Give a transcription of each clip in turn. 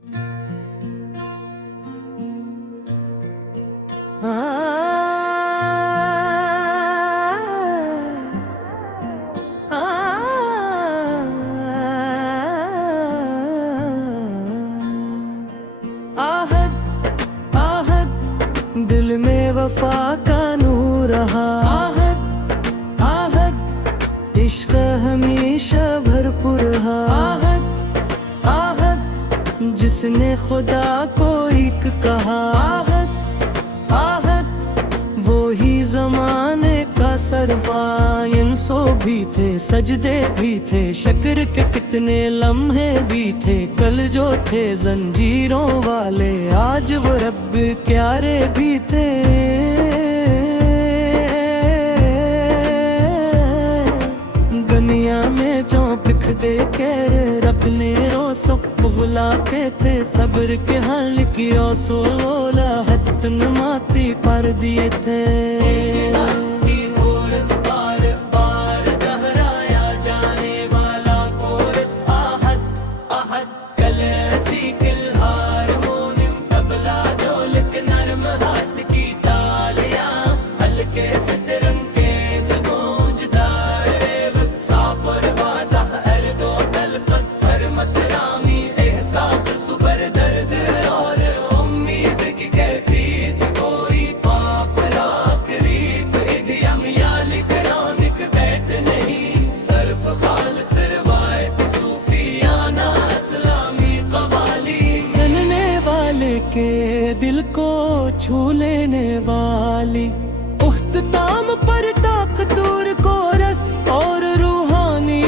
आहत आहत दिल में वफा का नूर रहा। आहत आहत इश्क हमेशा भरपूर रहा। आहत आहत जिसने खुदा को एक कहा। आहत आहत वो ही ज़माने का सरवायन सो भी थे, सजदे भी थे, शक्र के कितने लम्हे भी थे। कल जो थे जंजीरों वाले, आज वो रब प्यारे भी थे। दुनिया में जो बिख दे के अपने रोसो बुलाते थे, सब्र के हल की सोला हतन माती पर दिए थे। के दिल को छू लेने वाली उख्ताम पर ताकतूर को रस और रूहानी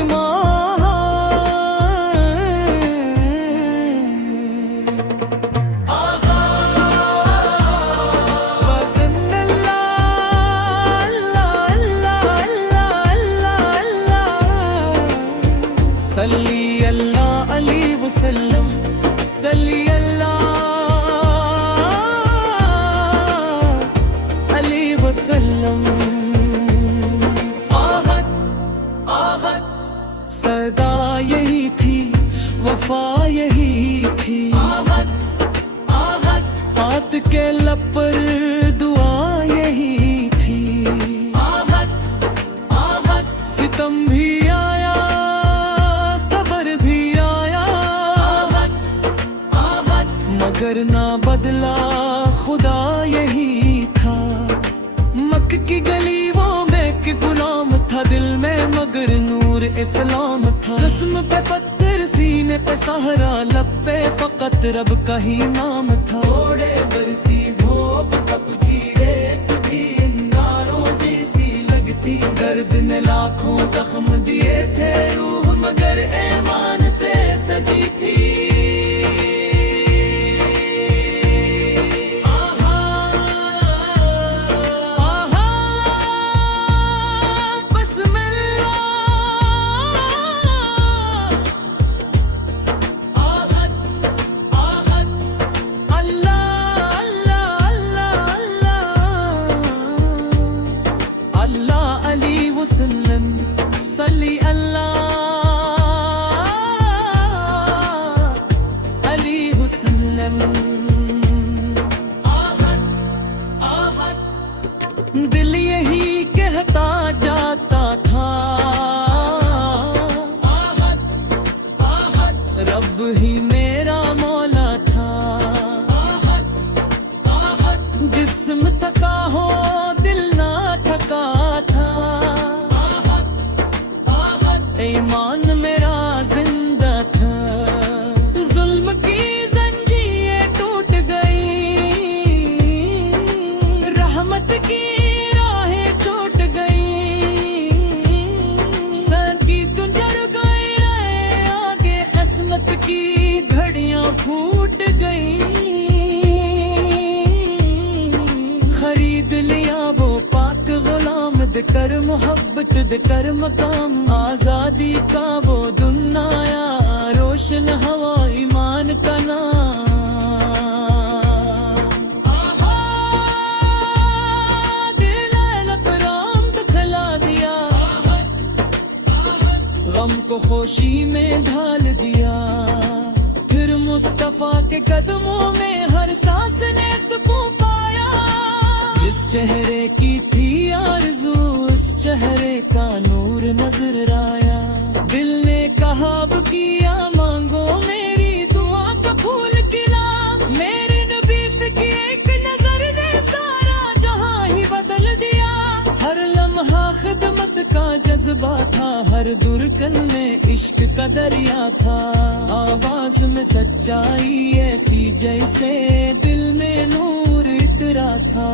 सल्ली अल्लाह अलैहि वसल्लम, सल्ली अल्लाह अलैहि वसल्लम। आहत आहत सदा यही थी, वफा यही थी। आहत आहत हाथ के लब पर दुआ यही थी। आहत आहत सितम भी आया, सबर भी आया। आहत आहत मगर ना बदला खुदा यही था। मक्के की गलियों में कि गुलाम था, दिल में मगर नूर इस्लाम था। जिस्म पे पत्थर, सीने पे सहरा, लब पे फकत रब का ही नाम था। थोड़े बरसी धोप तपती रेत भी अंगारों जैसी लगती। दर्द ने लाखों जख्म दिए थे, रूह मगर ईमान से सजी थी। सल्ली अल्लाह अलैहि वसल्लम। आहत आहत दिल यही कहता जाता था। आहत आहत रब ही मेरा मौला था। आहत आहत जिस्म थका हो, दिल ना थका था। ईमान मेरा जिंदा था। जुल्म की जंजीरें टूट गई, रहमत की राहें छूट गई। सकी तुझर गए रहे आगे, असमत की घड़ियां फूट गई। खरीद लिया वो पाक गुलाम, देकर मोहब्बत देकर मकाम। आजादी का वो दिन आया, रोशन हवा ईमान का नाम। दिल अलकराम दिखला दिया, गम को खुशी में ढाल दिया। फिर मुस्तफा के कदमों में हर सांस ने सुकून पाया। जिस चेहरे की थी आरज़ू उस चेहरे का नूर नजर आया। दिल ने कहा अब किया मांगो मेरी दुआ का फूल खिला। मेरे नबी से की एक नजर ने सारा जहां ही बदल दिया। हर लम्हा खिदमत का जज्बा था, हर दुर्कन में इश्क का दरिया था। आवाज में सच्चाई ऐसी जैसे दिल में नूर इतरा था।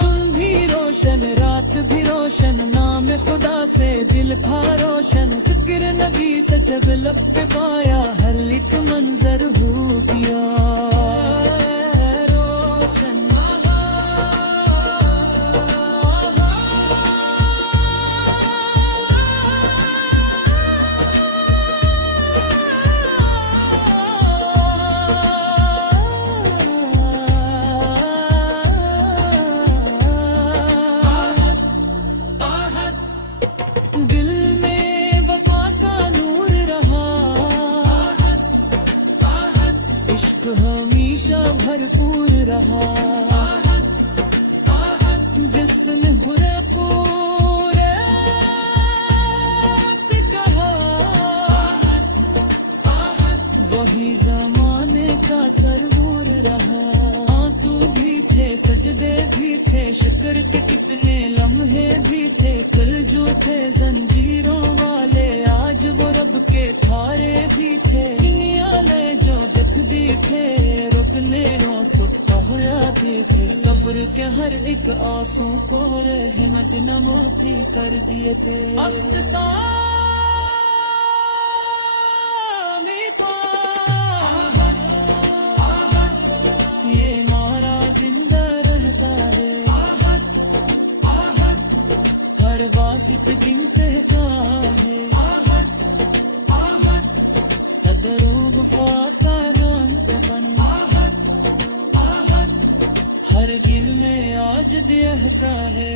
दिन भी रोशन रात भी रोशन, नाम खुदा से दिल था रोशन। जिक्र नबी से जब लब पे पाया हर एक मंजर हो गया रोशन। दिल में वफा का नूर रहा, इश्क हमेशा भरपूर रहा। जिसने हुरे पूरे कहा वही जमाने का सरवर रहा। आंसू भी थे सजदे भी थे, शुक्र के कितने लम्हे भी थे। कल जो थे जंजीरों वाले आज वो रब के थारे भी थे। ले जो दुख दी थे रुकने रो सुखा होया थे। सब्र के हर एक आंसू को रहमत न मोती कर दिए थे। ये मारा जिंदा रहता है, हर वासित दिन कहता है। सदरों वफा का नाम बन हर दिल में आज देहता है।